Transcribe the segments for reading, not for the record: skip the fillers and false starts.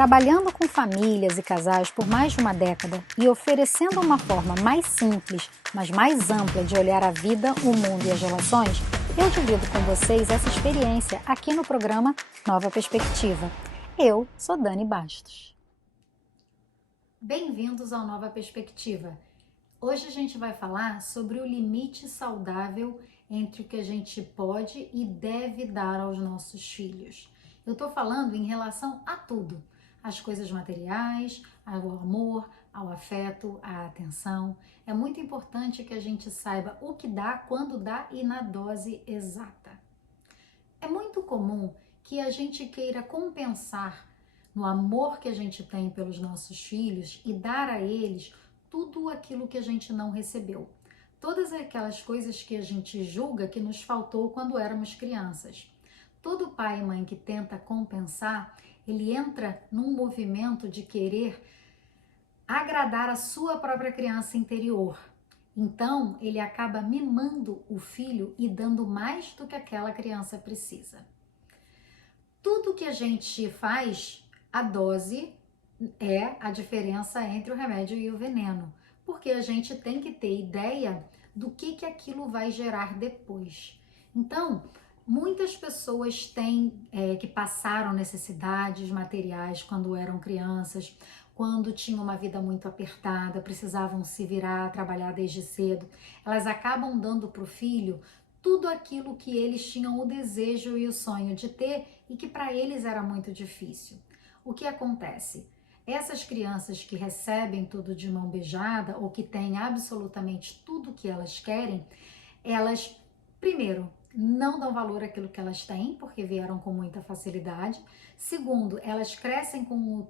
Trabalhando com famílias e casais por mais de uma década e oferecendo uma forma mais simples, mas mais ampla de olhar a vida, o mundo e as relações, eu divido com vocês essa experiência aqui no programa Nova Perspectiva. Eu sou Dani Bastos. Bem-vindos ao Nova Perspectiva. Hoje a gente vai falar sobre o limite saudável entre o que a gente pode e deve dar aos nossos filhos. Eu tô falando em relação a tudo. As coisas materiais, ao amor, ao afeto, à atenção. É muito importante que a gente saiba o que dá, quando dá e na dose exata. É muito comum que a gente queira compensar no amor que a gente tem pelos nossos filhos e dar a eles tudo aquilo que a gente não recebeu. Todas aquelas coisas que a gente julga que nos faltou quando éramos crianças. Todo pai e mãe que tenta compensar, ele entra num movimento de querer agradar a sua própria criança interior. Então, ele acaba mimando o filho e dando mais do que aquela criança precisa. Tudo que a gente faz, a dose é a diferença entre o remédio e o veneno, porque a gente tem que ter ideia do que aquilo vai gerar depois. Então, muitas pessoas que passaram necessidades materiais quando eram crianças, quando tinham uma vida muito apertada, precisavam se virar, trabalhar desde cedo, elas acabam dando para o filho tudo aquilo que eles tinham o desejo e o sonho de ter e que para eles era muito difícil. O que acontece? Essas crianças que recebem tudo de mão beijada ou que têm absolutamente tudo que elas querem, elas, primeiro, não dão valor àquilo que elas têm, porque vieram com muita facilidade. Segundo, elas crescem com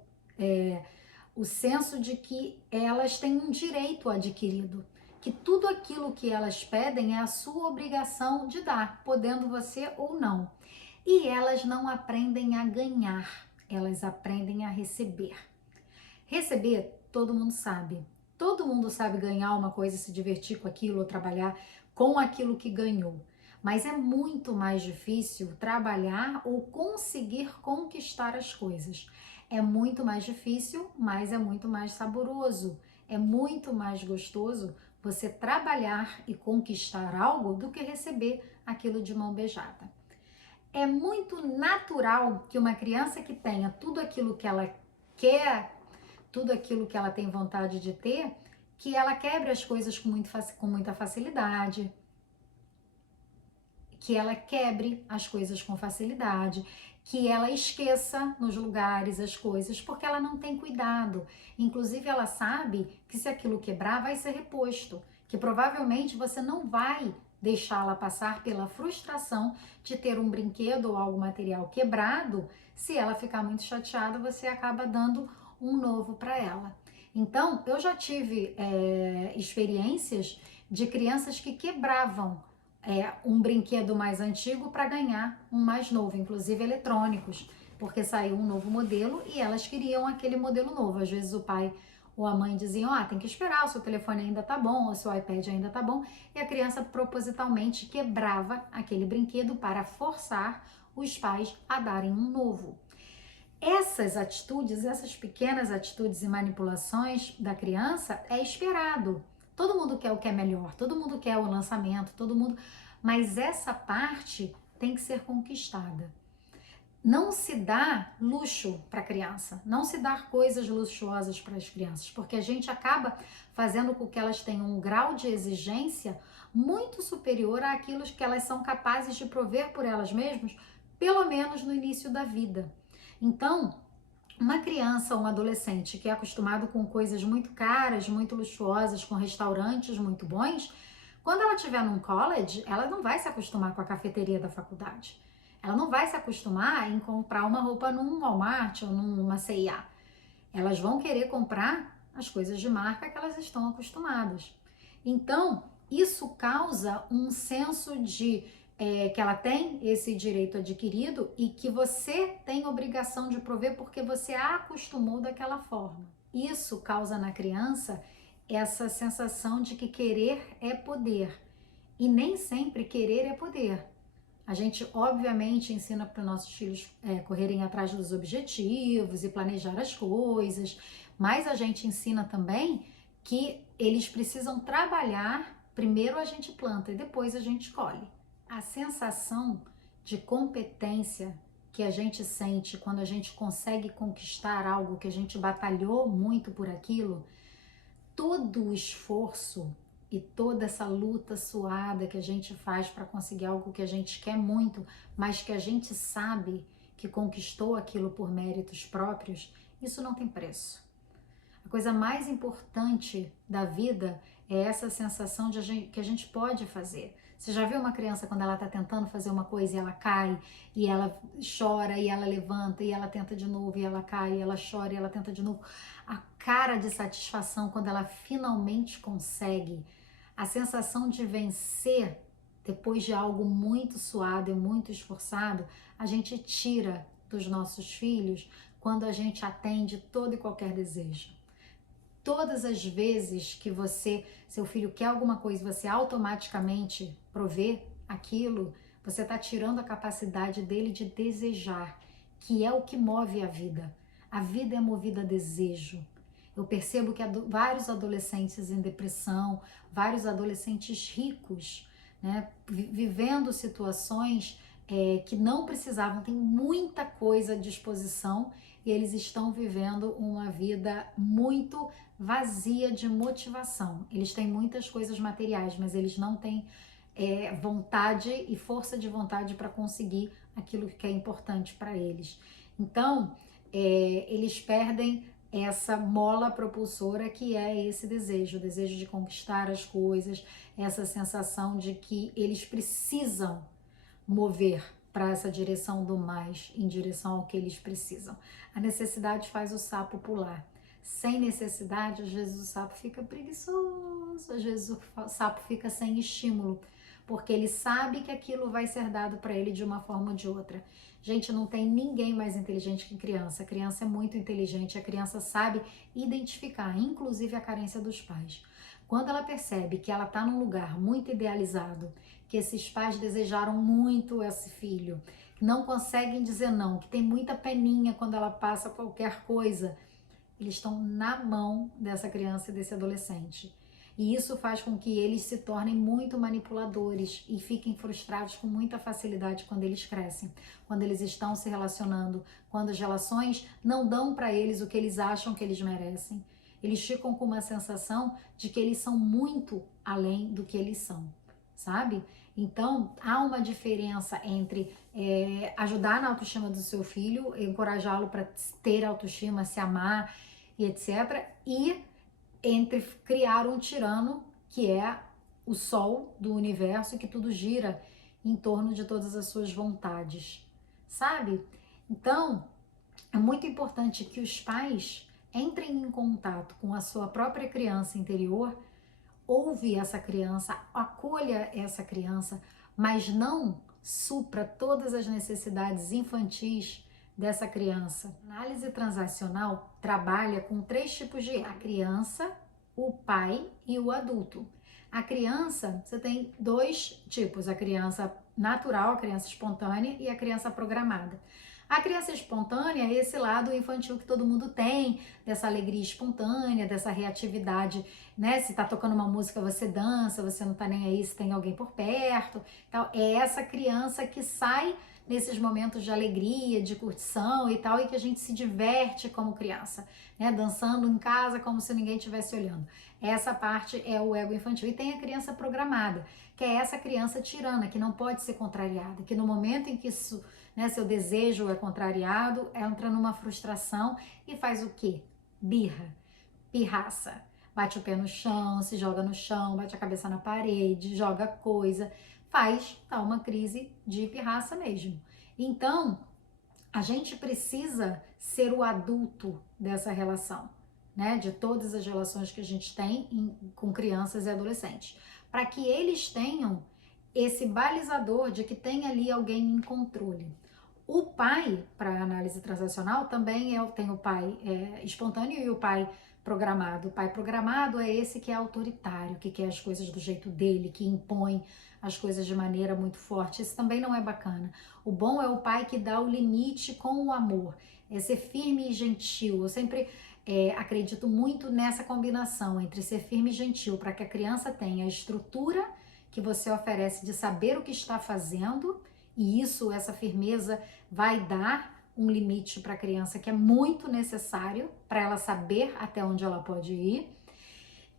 o senso de que elas têm um direito adquirido, que tudo aquilo que elas pedem é a sua obrigação de dar, podendo você ou não. E elas não aprendem a ganhar, elas aprendem a receber. Receber, todo mundo sabe. Todo mundo sabe ganhar uma coisa, se divertir com aquilo ou trabalhar com aquilo que ganhou. Mas é muito mais difícil trabalhar ou conseguir conquistar as coisas. É muito mais difícil, mas é muito mais saboroso. É muito mais gostoso você trabalhar e conquistar algo do que receber aquilo de mão beijada. É muito natural que uma criança que tenha tudo aquilo que ela quer, tudo aquilo que ela tem vontade de ter, que ela quebre as coisas com muita facilidade, que ela quebre as coisas com facilidade, que ela esqueça nos lugares as coisas, porque ela não tem cuidado. Inclusive, ela sabe que se aquilo quebrar, vai ser reposto, que provavelmente você não vai deixá-la passar pela frustração de ter um brinquedo ou algo material quebrado. Se ela ficar muito chateada, você acaba dando um novo para ela. Então, eu já tive experiências de crianças que quebravam um brinquedo mais antigo para ganhar um mais novo, inclusive eletrônicos, porque saiu um novo modelo e elas queriam aquele modelo novo. Às vezes o pai ou a mãe diziam, tem que esperar, o seu telefone ainda tá bom, o seu iPad ainda tá bom, e a criança propositalmente quebrava aquele brinquedo para forçar os pais a darem um novo. Essas atitudes, essas pequenas atitudes e manipulações da criança é esperado. Todo mundo quer o que é melhor, todo mundo quer o lançamento, todo mundo... Mas essa parte tem que ser conquistada. Não se dá luxo para a criança, não se dá coisas luxuosas para as crianças, porque a gente acaba fazendo com que elas tenham um grau de exigência muito superior àquilo que elas são capazes de prover por elas mesmas, pelo menos no início da vida. Então, uma criança ou um adolescente que é acostumado com coisas muito caras, muito luxuosas, com restaurantes muito bons, quando ela estiver num college, ela não vai se acostumar com a cafeteria da faculdade. Ela não vai se acostumar em comprar uma roupa num Walmart ou numa C&A. Elas vão querer comprar as coisas de marca que elas estão acostumadas. Então, isso causa um senso de que ela tem esse direito adquirido e que você tem obrigação de prover porque você a acostumou daquela forma. Isso causa na criança essa sensação de que querer é poder. E nem sempre querer é poder. A gente, obviamente, ensina para os nossos filhos correrem atrás dos objetivos e planejar as coisas, mas a gente ensina também que eles precisam trabalhar. Primeiro a gente planta e depois a gente colhe. A sensação de competência que a gente sente quando a gente consegue conquistar algo que a gente batalhou muito por aquilo, todo o esforço e toda essa luta suada que a gente faz para conseguir algo que a gente quer muito, mas que a gente sabe que conquistou aquilo por méritos próprios, isso não tem preço. A coisa mais importante da vida é essa sensação que a gente pode fazer. Você já viu uma criança quando ela está tentando fazer uma coisa e ela cai, e ela chora, e ela levanta, e ela tenta de novo, e ela cai, e ela chora, e ela tenta de novo? A cara de satisfação quando ela finalmente consegue, a sensação de vencer depois de algo muito suado e muito esforçado, a gente tira dos nossos filhos quando a gente atende todo e qualquer desejo. Todas as vezes que seu filho quer alguma coisa, você automaticamente provê aquilo, você está tirando a capacidade dele de desejar, que é o que move a vida. A vida é movida a desejo. Eu percebo que vários adolescentes em depressão, vários adolescentes ricos, né, vivendo situações que não precisavam, tem muita coisa à disposição e eles estão vivendo uma vida muito vazia de motivação. Eles têm muitas coisas materiais, mas eles não têm vontade e força de vontade para conseguir aquilo que é importante para eles. Então, eles perdem essa mola propulsora que é esse desejo, o desejo de conquistar as coisas, essa sensação de que eles precisam mover para essa direção do mais, em direção ao que eles precisam. A necessidade faz o sapo pular. Sem necessidade, às vezes o sapo fica preguiçoso, às vezes o sapo fica sem estímulo, porque ele sabe que aquilo vai ser dado para ele de uma forma ou de outra. Gente, não tem ninguém mais inteligente que criança. A criança é muito inteligente, a criança sabe identificar, inclusive a carência dos pais. Quando ela percebe que ela está num lugar muito idealizado, que esses pais desejaram muito esse filho, que não conseguem dizer não, que tem muita peninha quando ela passa qualquer coisa, eles estão na mão dessa criança e desse adolescente. E isso faz com que eles se tornem muito manipuladores e fiquem frustrados com muita facilidade quando eles crescem, quando eles estão se relacionando, quando as relações não dão para eles o que eles acham que eles merecem. Eles ficam com uma sensação de que eles são muito além do que eles são, sabe? Então, há uma diferença entre ajudar na autoestima do seu filho, encorajá-lo para ter autoestima, se amar e etc. E entre criar um tirano que é o sol do universo e que tudo gira em torno de todas as suas vontades, sabe? Então, é muito importante que os pais entrem em contato com a sua própria criança interior, ouve essa criança, acolha essa criança, mas não supra todas as necessidades infantis dessa criança. A análise transacional trabalha com 3 tipos de a criança, o pai e o adulto. A criança, você tem 2 tipos, a criança natural, a criança espontânea e a criança programada. A criança espontânea é esse lado infantil que todo mundo tem, dessa alegria espontânea, dessa reatividade, né? Se tá tocando uma música, você dança, você não tá nem aí se tem alguém por perto. Então, é essa criança que sai nesses momentos de alegria, de curtição e tal, e que a gente se diverte como criança, né? Dançando em casa como se ninguém estivesse olhando. Essa parte é o ego infantil. E tem a criança programada, que é essa criança tirana, que não pode ser contrariada, que no momento em que isso, né, seu desejo é contrariado, entra numa frustração e faz o quê? Birra, pirraça. Bate o pé no chão, se joga no chão, bate a cabeça na parede, joga coisa, faz uma crise de pirraça mesmo. Então, a gente precisa ser o adulto dessa relação, né? De todas as relações que a gente tem com crianças e adolescentes, para que eles tenham esse balizador de que tem ali alguém em controle. O pai, para análise transacional, também tem o pai espontâneo e o pai programado. O pai programado é esse que é autoritário, que quer as coisas do jeito dele, que impõe as coisas de maneira muito forte. Isso também não é bacana. O bom é o pai que dá o limite com o amor, é ser firme e gentil. Eu sempre acredito muito nessa combinação entre ser firme e gentil, para que a criança tenha a estrutura que você oferece de saber o que está fazendo, e isso, essa firmeza vai dar um limite para a criança que é muito necessário para ela saber até onde ela pode ir.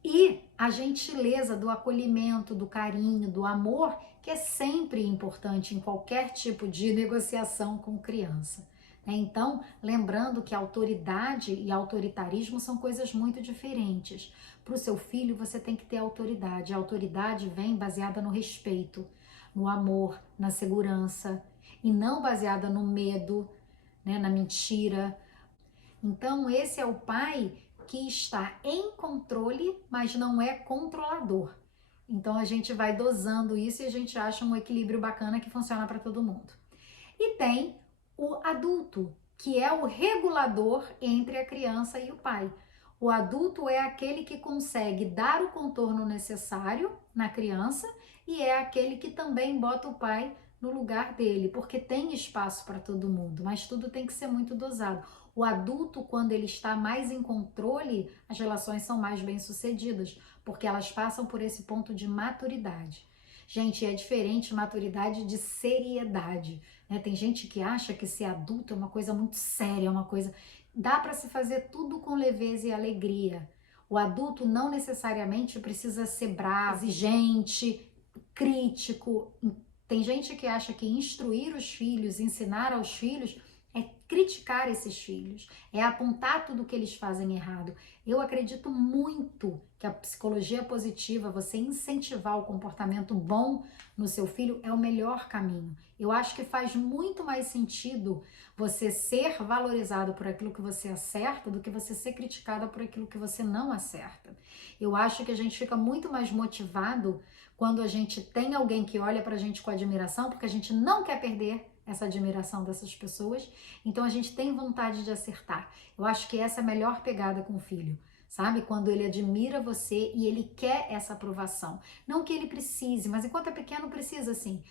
E a gentileza do acolhimento, do carinho, do amor, que é sempre importante em qualquer tipo de negociação com criança. Então, lembrando que autoridade e autoritarismo são coisas muito diferentes. Para o seu filho, você tem que ter autoridade. A autoridade vem baseada no respeito, no amor, na segurança, e não baseada no medo, né, na mentira. Então, esse é o pai que está em controle, mas não é controlador. Então, a gente vai dosando isso e a gente acha um equilíbrio bacana que funciona para todo mundo. E tem o adulto, que é o regulador entre a criança e o pai. O adulto é aquele que consegue dar o contorno necessário na criança e é aquele que também bota o pai no lugar dele, porque tem espaço para todo mundo, mas tudo tem que ser muito dosado. O adulto, quando ele está mais em controle, as relações são mais bem-sucedidas, porque elas passam por esse ponto de maturidade. Gente, é diferente maturidade de seriedade, né? Tem gente que acha que ser adulto é uma coisa muito séria, é uma coisa... Dá para se fazer tudo com leveza e alegria. O adulto não necessariamente precisa ser bravo, exigente, crítico. Tem gente que acha que instruir os filhos, ensinar aos filhos, é criticar esses filhos, é apontar tudo que eles fazem errado. Eu acredito muito que a psicologia positiva, você incentivar o comportamento bom no seu filho, é o melhor caminho. Eu acho que faz muito mais sentido você ser valorizado por aquilo que você acerta do que você ser criticada por aquilo que você não acerta. Eu acho que a gente fica muito mais motivado quando a gente tem alguém que olha pra gente com admiração, porque a gente não quer perder essa admiração dessas pessoas, então a gente tem vontade de acertar. Eu acho que essa é a melhor pegada com o filho, sabe? Quando ele admira você e ele quer essa aprovação. Não que ele precise, mas enquanto é pequeno precisa sim.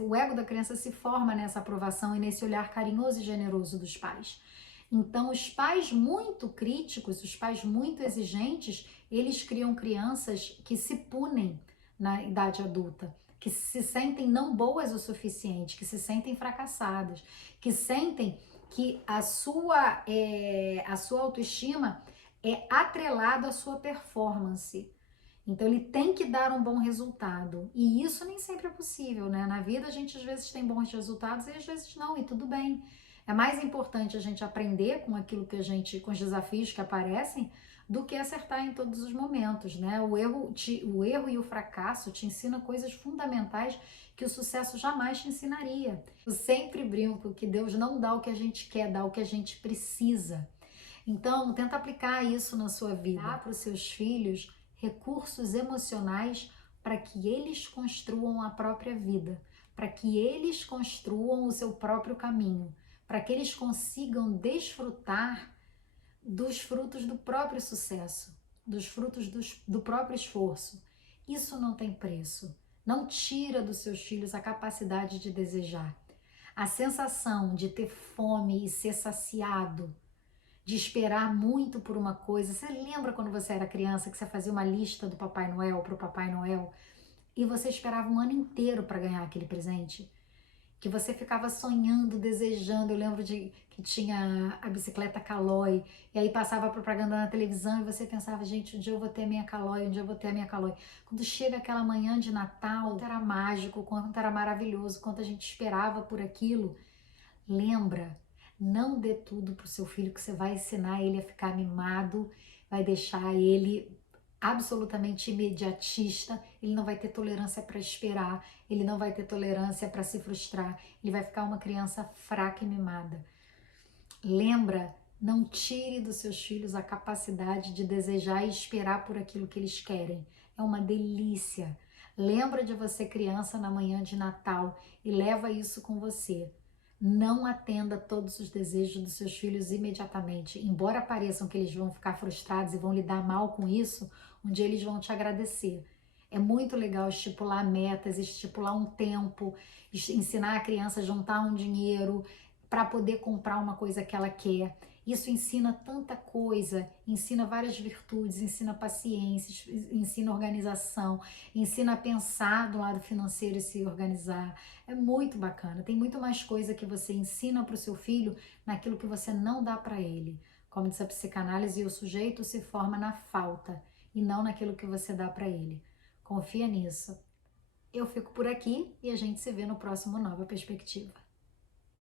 O ego da criança se forma nessa aprovação e nesse olhar carinhoso e generoso dos pais. Então, os pais muito críticos, os pais muito exigentes, eles criam crianças que se punem na idade adulta, que se sentem não boas o suficiente, que se sentem fracassadas, que sentem que a sua autoestima é atrelada à sua performance. Então ele tem que dar um bom resultado. E isso nem sempre é possível, né? Na vida a gente às vezes tem bons resultados e às vezes não, e tudo bem. É mais importante a gente aprender com aquilo que com os desafios que aparecem, do que acertar em todos os momentos, né? O erro e o fracasso te ensinam coisas fundamentais que o sucesso jamais te ensinaria. Eu sempre brinco que Deus não dá o que a gente quer, dá o que a gente precisa. Então, tenta aplicar isso na sua vida. Dá para os seus filhos recursos emocionais para que eles construam a própria vida, para que eles construam o seu próprio caminho, para que eles consigam desfrutar dos frutos do próprio sucesso, dos frutos do próprio esforço. Isso não tem preço. Não tira dos seus filhos a capacidade de desejar. A sensação de ter fome e ser saciado, de esperar muito por uma coisa. Você lembra quando você era criança que você fazia uma lista do Papai Noel para o Papai Noel e você esperava um ano inteiro para ganhar aquele presente? Que você ficava sonhando, desejando. Eu lembro que tinha a bicicleta Caloi, e aí passava a propaganda na televisão e você pensava, gente, um dia eu vou ter a minha Caloi, um dia eu vou ter a minha Caloi. Quando chega aquela manhã de Natal, quanto era mágico, quanto era maravilhoso, quanto a gente esperava por aquilo. Lembra, não dê tudo pro seu filho, que você vai ensinar ele a ficar mimado, vai deixar ele absolutamente imediatista, ele não vai ter tolerância para esperar, ele não vai ter tolerância para se frustrar, ele vai ficar uma criança fraca e mimada. Lembra, não tire dos seus filhos a capacidade de desejar e esperar por aquilo que eles querem. É uma delícia. Lembra de você criança na manhã de Natal e leva isso com você. Não atenda todos os desejos dos seus filhos imediatamente. Embora pareçam que eles vão ficar frustrados e vão lidar mal com isso, um dia eles vão te agradecer. É muito legal estipular metas, estipular um tempo, ensinar a criança a juntar um dinheiro para poder comprar uma coisa que ela quer. Isso ensina tanta coisa, ensina várias virtudes, ensina paciência, ensina organização, ensina a pensar do lado financeiro e se organizar. É muito bacana. Tem muito mais coisa que você ensina para o seu filho naquilo que você não dá para ele. Como diz a psicanálise, o sujeito se forma na falta e não naquilo que você dá para ele. Confia nisso. Eu fico por aqui e a gente se vê no próximo Nova Perspectiva.